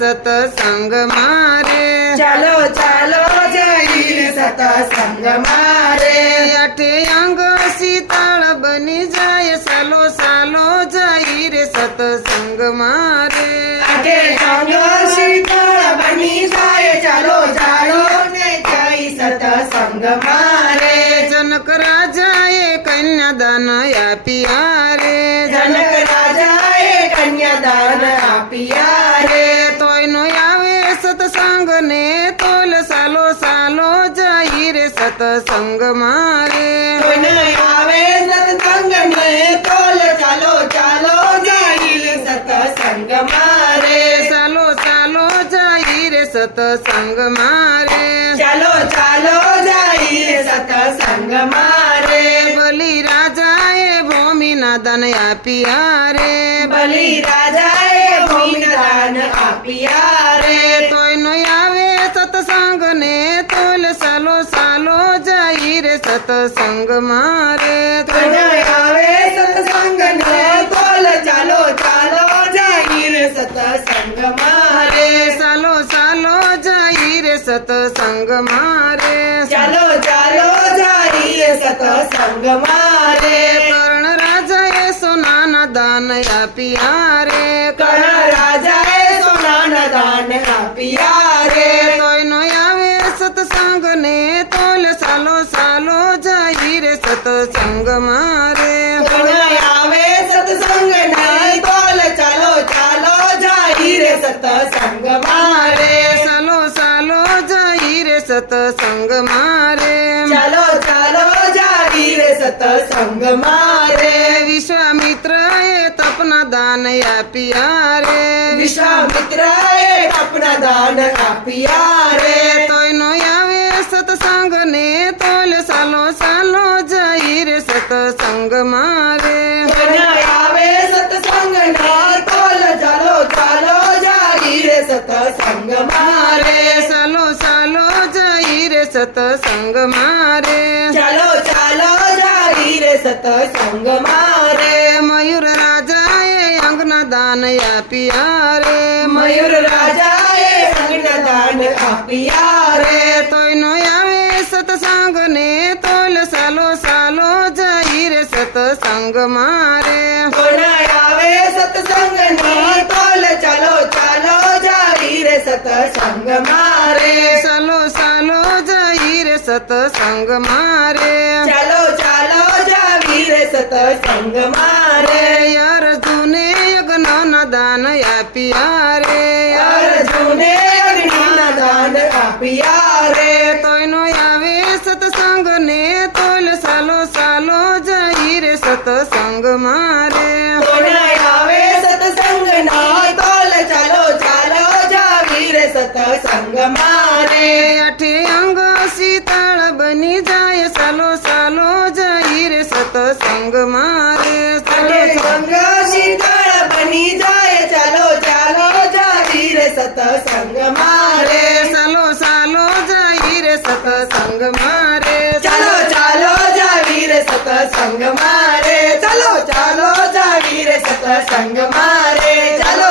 સતસંગ મારે. ચાલો ચાલો જઈ સતસંગ મારે. આઠે અંગ શીતળ બની જાય. સાલો સાલો જઈ રે સતસંગ મારે. આટે અંગ શીતળ બની જાય. ચાલો ચાલો ને જઈ સતસંગ મારે. જનક રાજાએ કન્યાદાન આપ્યા આપ્યા રે તોય નો આવે સતસંગ ને તોલ સાલો સાલો જાય રે સતસંગ મારે. આવે સત્સંગ ને તોલ ચાલો ચાલો જઈ સતસંગ મારે. સાલો સાલો જાય રે સતસંગ મારે. ચાલો ચાલો જઈ સતસંગ મારે. ભૂમિના દાન આપ્યા રે બલિ રાજાએ ભૂમિદાન આપ્યા રે તોય નો આવે સતસંગ ને તોલ સાલો સાલો જાય રે સતસંગ મારે કોઈને આવે સત્સંગ ને તોલ ચાલો ચાલો જઈ સતસંગ મારે સાલો સાલો જાય રે સતસંગ મારે ચાલો ચાલો જઈ સતસંગ મારે કર્ણ રાજાએ સોનાના દાન આપ્યા રે. કર્ણ રાજાએ સોનાના દાન આપ્યા રે. તોય નો આવે સતસંગ ને તોલ સાલો સાલો જાય રે સતસંગ મારે. આવે સત્સંગ ને તોલ ચાલો ચાલો જઈ રે સતસંગ મારે. સાલો સાલો જાય રે સતસંગ મારે. ચાલો ચાલો જઈ રે સતસંગ મારે વિશ્વામિત્ર એ તપના દાન આપ્યા રે વિશ્વામિત્રએ આપણા દાન આપ્યા રે તોય નો આવે સતસંગ ને તોલ સાલો સાલો જાય રે સતસંગ મારે કોઈને આવે સત્સંગ નહીં તોલ ચાલો ચાલો જઈ રે સતસંગ મારે સાલો સાલો જાય રે સતસંગ મારે ચાલો ચાલો જઈ રે સતસંગ મારે. મયુર રાજાએ અંગના દાન આપ્યા રે. મયુર રાજાએ સંગના દાન આપ્યા રે. તોય નો આવે સતસંગ ને તોલ સાલો સાલો જઈ રે સતસંગ મારે. કોને આવે સતસંગ ને તોલ ચાલો ચાલો જઈ રે સતસંગ મારે. સાલો સાલો જઈ રે સતસંગ મારે. ચાલો ચાલો જઈ રે સતસંગ મારે. અર્જુને યજ્ઞના દાન આપ્યા રે. અર્જુને અગ્નિના દાન આપ્યા રે. તોય નો આવે સતસંગ ને તોલ સતસંગ મારે સંગ શીતળ બની જાય ચાલો ચાલો જાઈ રે સતસંગ મારે સાલો સાલો જાઈ રે સતસંગ મારે ચાલો ચાલો જઈ રે સતસંગ મારે ચાલો ચાલો જઈ રે સતસંગ મારે ચાલો